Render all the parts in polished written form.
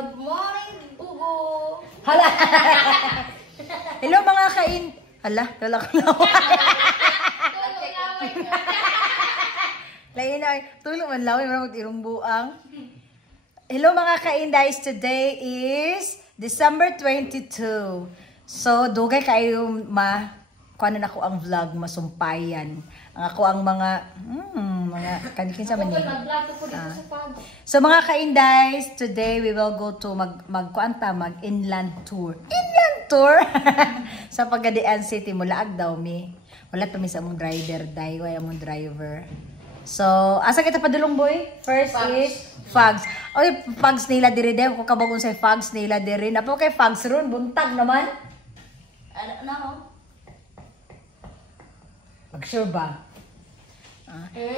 Good morning, Bugo. Hala. Hello mga kain. Hala, lalak na. Lain ay tulong man laway man mag-irong buang. Hello mga kaindays, today is December 22. So dugay kayo kuan na ako ang vlog masumpayan. Ang ako ang mga kanikin sa man ni. So mga kaindays, today we will go to mag-inland tour. Inland tour sa Pagadian City mula Agdaw mi. Wala to mi sa among driver, way among driver. So, asa kita padulong boy? First is Fags. Oy, Fags nila diri de ko kabagong say Fags nila diri. Napo kay Fags ron buntag naman. Ano na ho? Mag-sure ba?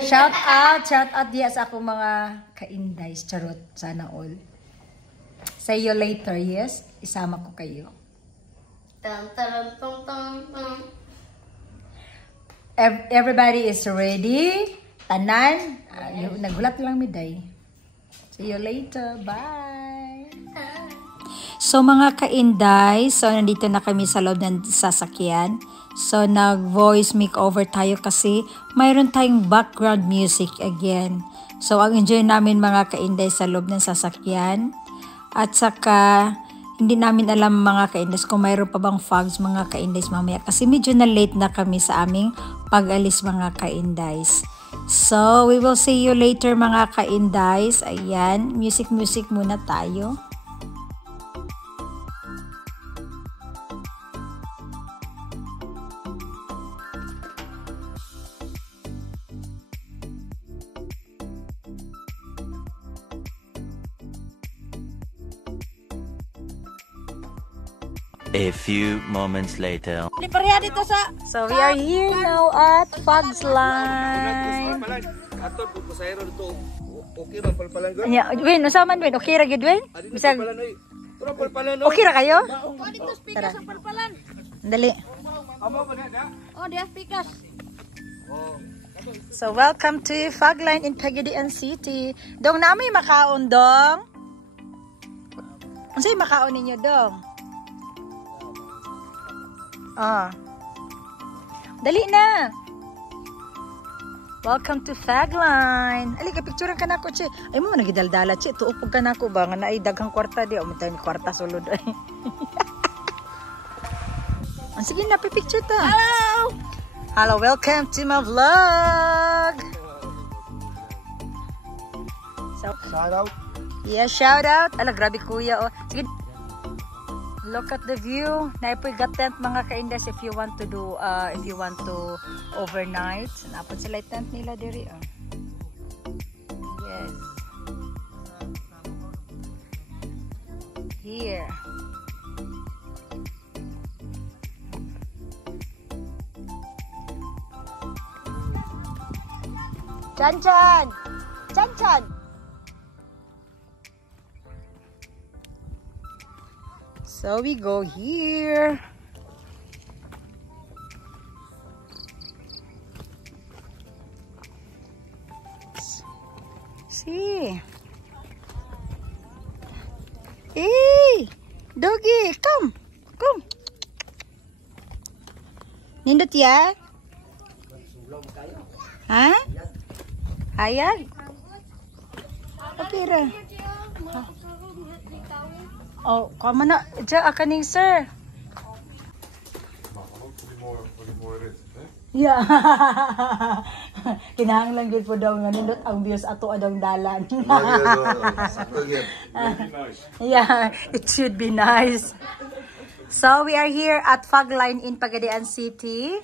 Shout out diya sa akong mga kaindays, charot, sana all. See you later, yes? Isama ko kayo. Everybody is ready? Tanan? Nagulat lang miday. See you later. Bye! So mga kainday, so nandito na kami sa loob ng sasakyan. So nag-voice makeover tayo kasi mayroon tayong background music again. So ang enjoy namin mga kainday sa loob ng sasakyan. At saka hindi namin alam mga kaindays kung mayroon pa bang fogs mga kaindays mamaya. Kasi medyo na late na kami sa aming pag-alis mga kaindays. So we will see you later mga kaindays. Ayan, music muna tayo. A few moments later. So we are here now at Fogs Line. Yeah, Win, usaman Win, okay ra gid Win? Bisag okay ra kayo? Tara. Dali. Oh, dia pikas. So welcome to Fog Line in Pagadian City. Dong namoy makaon dong. Unsay makaon ninyo dong? Dali na. Welcome to Fagline. Ali ka picturean ka nako che. Ay mo nagidaldala che, tuupog ka nako ba nga naay daghang kwarta di o mo tay kwarta sulod ay. Sige na picture ta. Hello. Hello, welcome to my vlog. So, Shout out. yeah, shout out. Ala grabe kuya oh. Sige. Look at the view. Naipoy got tent mga kaindas if you want to do overnight. Napod sila tent nila diri oh. Yes. Here. Chan. So we go here. See. Hey, doggy, come. Nindot ya? Ha? Hayag? Okay ra. Oh, kama na. Diyan, akaning sir. Yeah. Kinahanglan gid po daw nga nindot ang views ato adong dalan. Yeah, it should be nice. So we are here at Fog Line in Pagadian City.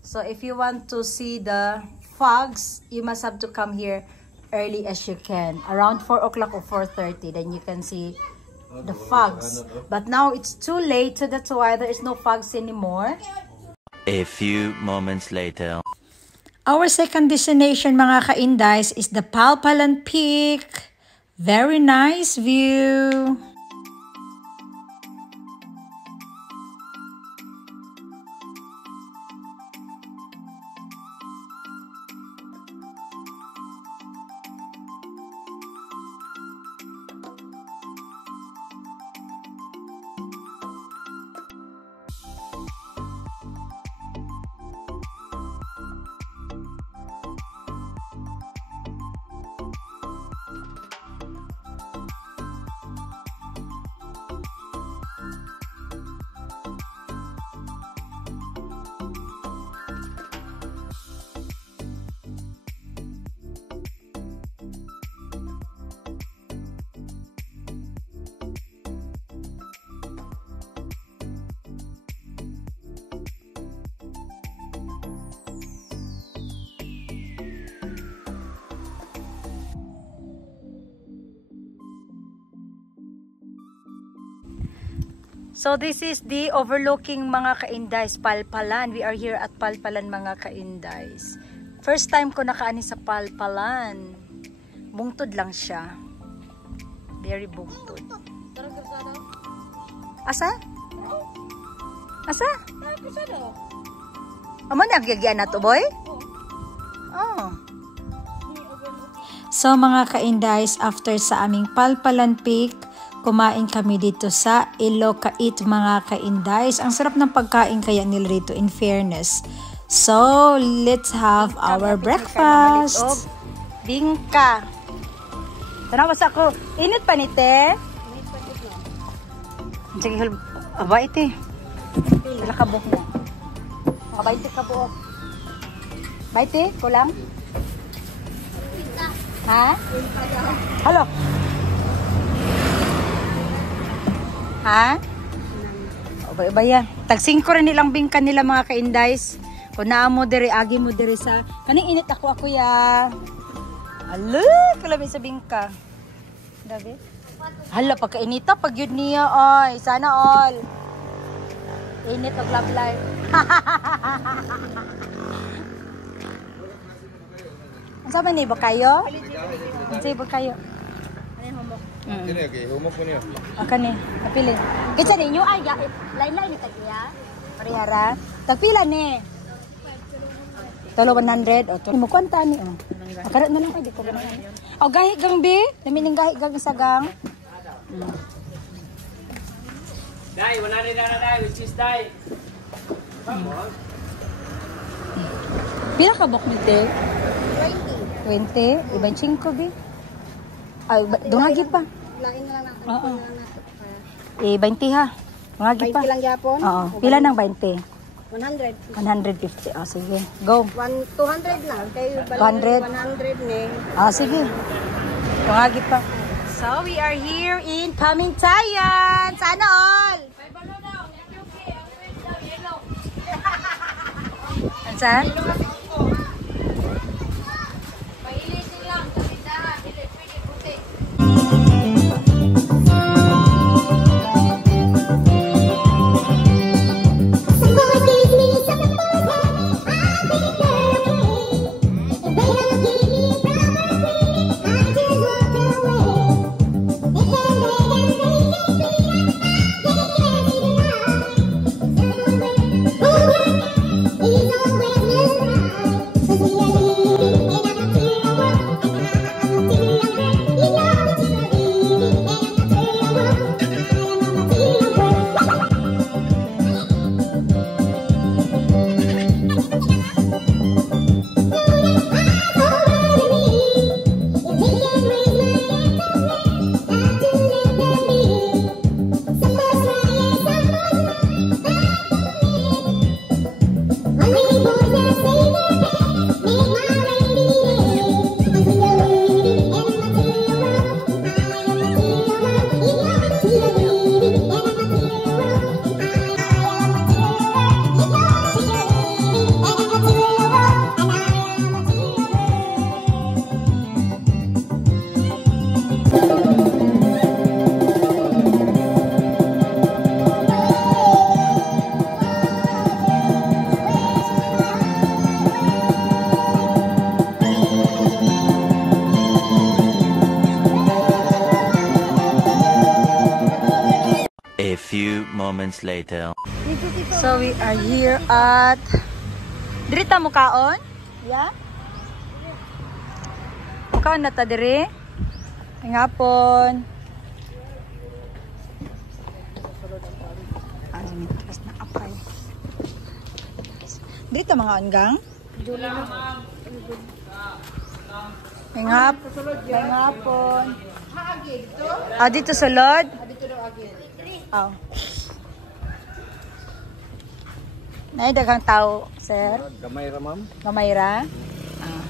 So if you want to see the fogs, you must have to come here early as you can, around 4 o'clock or 4:30, then you can see the fogs. But now it's too late, so that's why there is no fogs anymore. A few moments later. Our second destination mga kaindays is the Palpalan Peak. Very nice view. So this is the overlooking mga kaindays, Palpalan. We are here at Palpalan mga kaindays. First time ko nakaani sa Palpalan. Bungtod lang siya. Very bungtod. Asa? Asa? Amo na gyagyan na to, boy? Oh. So mga kaindays, after sa aming Palpalan Peak, kumain kami dito sa Ilocait mga kaindays. Ang sarap ng pagkain kaya nila rito, in fairness. So, let's have our breakfast. Bingka. Tanawas ako. Init pa ni te? Sige, aba ite. Wala ka buhok mo. Aba ite ka buhok. Baite, kulang? Ha? Halo? Ha? O ba yan? Tag-5 rin nilang bingka nila mga kaindays. Kung naamo diri, agi mo diri sa... Kaning init ako ya. Ala, kalami sa bingka. Dabi? Hala, pagkainita, pag yun niya, oy. Sana all. Init o love life. Ang sabi ni, ba kayo? Ang sabi ba kayo? Kini okay, humok ko niyo. Akan ni, napili. Kitsa ninyo ay lain-lain ni tagya. Parihara. Tagpila ni. Tolo 100 o to. Mo kwanta ni. Akarat na lang ay di ko ganahan. O gahi gang bi, lami ning gahi gang isa gang. Dai, 100 na dai, which is dai. Pila ka bok nite? 20. 20, ibang 5 bi. Ay, dungagi pa. Lain na lang natin. Oo. 20 ha. Dungagi pa. 20 lang yapon? Oo. Pila ng 20? 100. 150. Oh, sige. Go. 200 na. Kayo 200. 100 ni. Ah, sige. Dungagi pa. So, we are here in Pamintayan. Sana all. Saan? A few moments later. So we are here at Dirita mukaon? Yeah? Mukaon na ta diri? Ngapon. Ano takas na apay. Dirita mga onggang? Ngapon. Ah, dito sulod? Oh. Nay daghang tao, sir. Gamay ra ma'am. Gamay ra. Ah.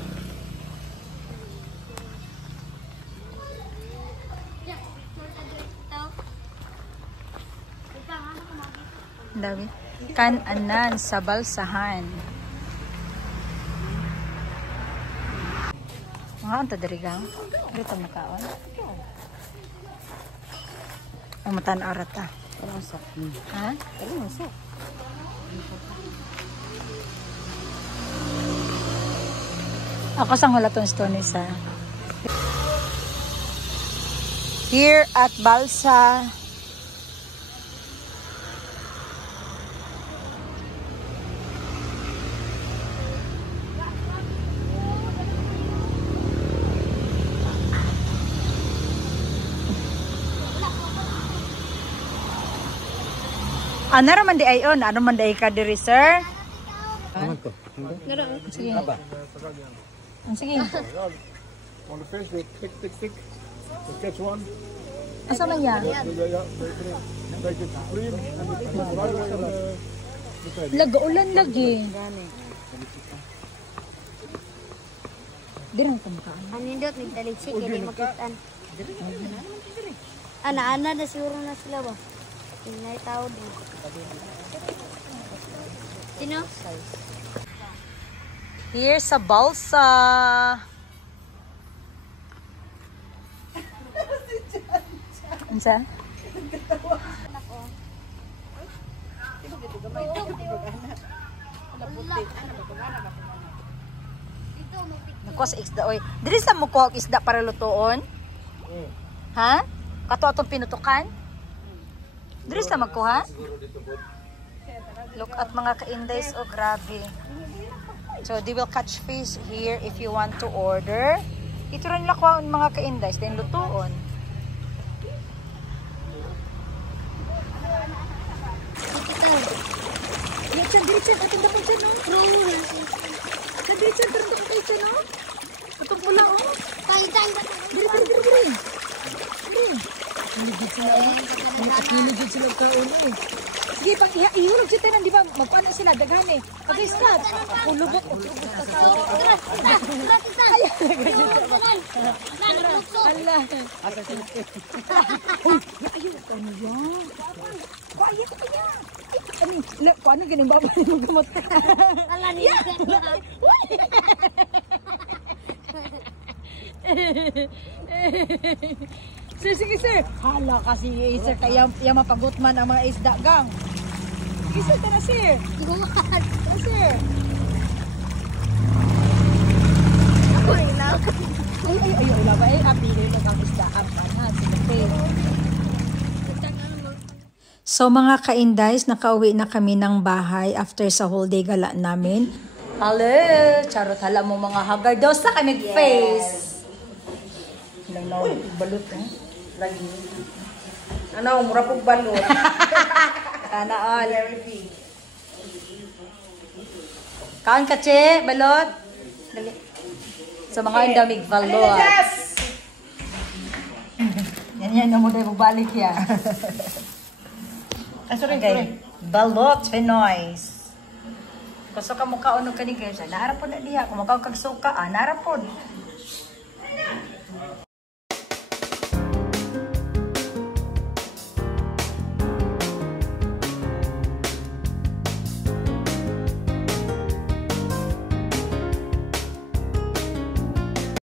Dami. Kan-anan sa balsahan. Mga anta dirigang. Dito makaon. Umatan arata. Ha? Ako sang wala tong stone isa. Here at Balsa. Ano naman di ayon? Ano man di ka diri, sir? Sige. Sige. On the fish, they tick. They catch one. Asa man yan? Make it clean and put it right away on the side. Lagaulan lagi. Dirang kamakaan. Anindot, nagtaliksik, hindi makitaan. Ana-ana na siguro na sila ba? Tingnan yung tao din. Sino? Here sa Balsa. Ansa? Nakuha sa isda, oy. Dili sa mo kuha og isda para lutuon? Ha? Kato atong pinutukan? Dili sa magkuha? Look at mga ka-indays, oh grabe. So they will catch fish here if you want to order. Ito rin lakuha mga ka-indays, then lutuon. Diretsan, atong dapat dyan, no? Diretsan, tarong dapat kayo dyan, no? Tutok mo lang, oh. Diretsan. Nakakilo dyan sila kaon, oh. Sige, pag ihulog siya tayo, di ba? Magpaano sila, daghan eh. Pag-iskat, ulubok. Allah. Ayun, ano yan? Quiet ka yan. Paano ganun ba? Paano magkamot? Alam niya. Sir, sige sir. Hala kasi sir, kaya mapagot man ang mga isda gang. Sige sir, tara sir. Tara sir. Ako rin na. Ay, laba eh. Apili lang ang isda. Ang sige. So mga ka-indays, nakauwi na kami ng bahay after sa whole day gala namin. Hello! Charot, hala mo mga hagardos na kami face. Lang na balot eh. Lagi. Ano, mura pong balot. Sana all. Kaan ka, che? Balot? Dali. So mga indamig balot. Yan na mo tayo magbalik ya. Sorry. Balot, Pinoys. Kaso ka mukha unong kanigay siya. Naharap po na diha. Kung mukha kagsuka, naharap po.